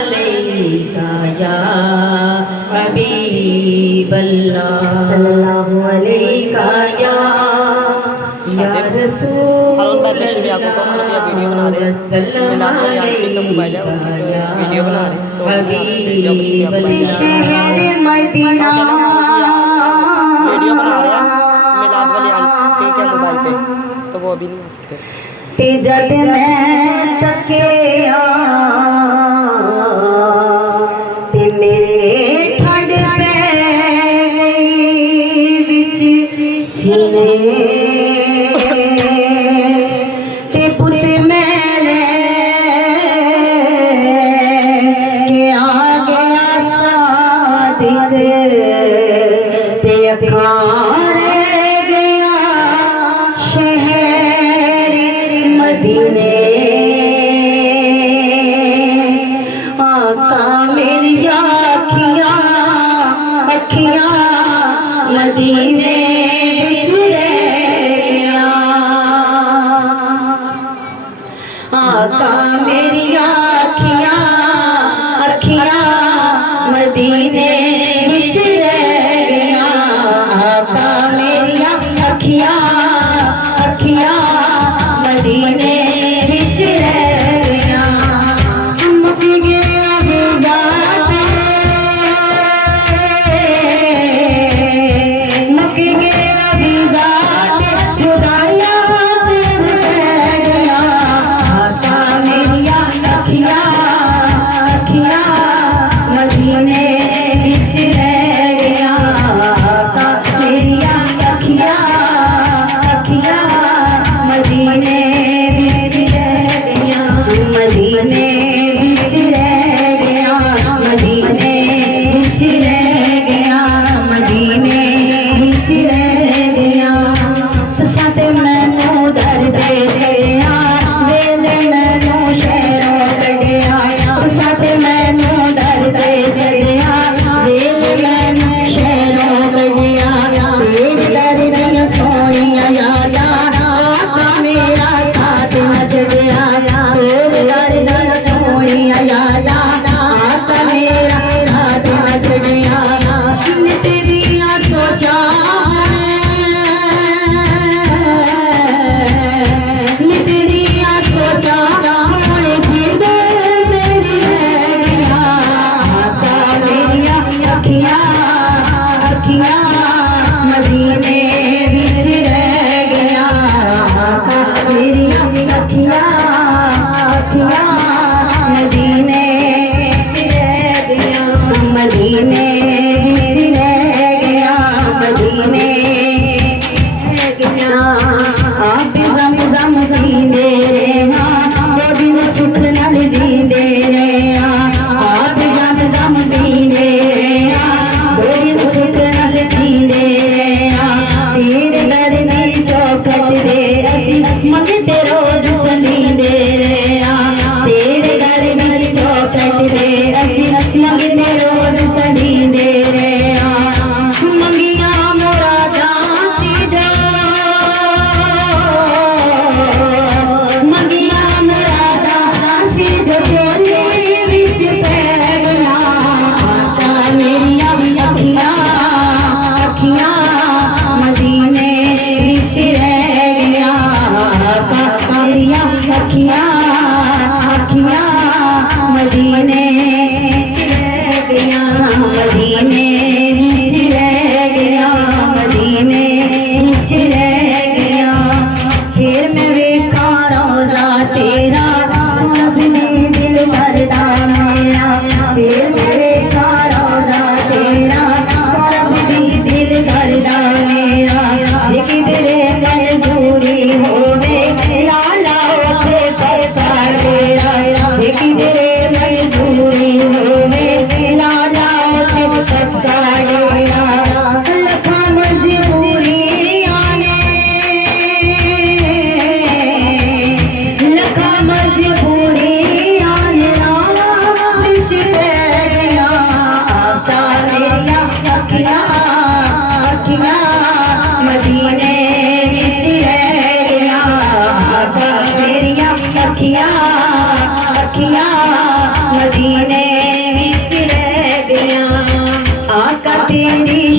अलैका या हबीबल्लाह सल्लल्लाहु अलैका या रसूलल्लाह सल्लल्लाहु वीडियो बना रहे तो शहर मदीना वीडियो बना रहे हैं मिलाद वाली आंटी के मोबाइल पे तो वो अभी नहीं हो सकते। ते जब मैं तके ते मेरे ठंड पे विच सीने ते पुत मैंने के आ गया सादिक ते अखां रह गया शहर मदीने आका मेरी अखियां मदीने विच रह गया आका मेरी अखियां मदीने विच रह गया आका मेरी अखियां मदीने विच रह गया मुक गया गुज़ार मुक गया गुज़ार जुदाइया रह गया आका मेरी अखियां मदीने विच रह गया आका मेरी अखियां मदीने विच रह गया मदीने विच रह गया मदीने विच रह गया मदीने विच रह गया तुसां ते मैनू दर्द सया वेले मैनू शहरों कढिया तुसां ते मैनू दर्द सया वेले मैनू शहरों कढिया तेरे दर दियां सोहणियां यादां आका मेरा साथ न छड्डिया तेरे दर दियां सोहणियां यादां आका मेरा साथ न छड्डिया नित दियां सोचां नित दियां सोचां हुण जिंदे मेरी रह गया आका मेरी अखियां मदीने विच रह गया आका मेरी अखियां मदीने विच रह गया मदीने विच रह गया मदीने रह गया आप ज़म पींदे रहना वो दिन सुख नाल जींदे रहना आप ज़म पींदे रहना वो दिन सुख नाल जींदे रहना तेरे दर दी चौखट दे असी मंगते रोज सलींदे रहना तेरे दर दी चौखट दे असी मंगते रोज सलींदे रहना मंगिया मुरादां सी जो मंगिया मुरादां सी जो चोली विच पै गया आका मेरी अखियां मदीने विच रह गया आका मेरी अखियां मदीने विच रह गया मदीने विच रह गया मदीने विच रह गया फिर मैं वेखा रोज़ा तेरा सुनने दिल भरदा मेरा फिर मैं वेखा रोज़ा तेरा सुनने दिल भरदा मेरा जे किधरे मंजूरी होवे लाला उथे पक्का तेरा जे किधरे मंजूरी होवे लाला उथे पक्का तेरा लखा मजबूरियां ने लखा मजबूरियां ने लाला विच पै गया आका मेरी अखियां मदीने विच रह गया आका मेरी अखियां मदीने तेरी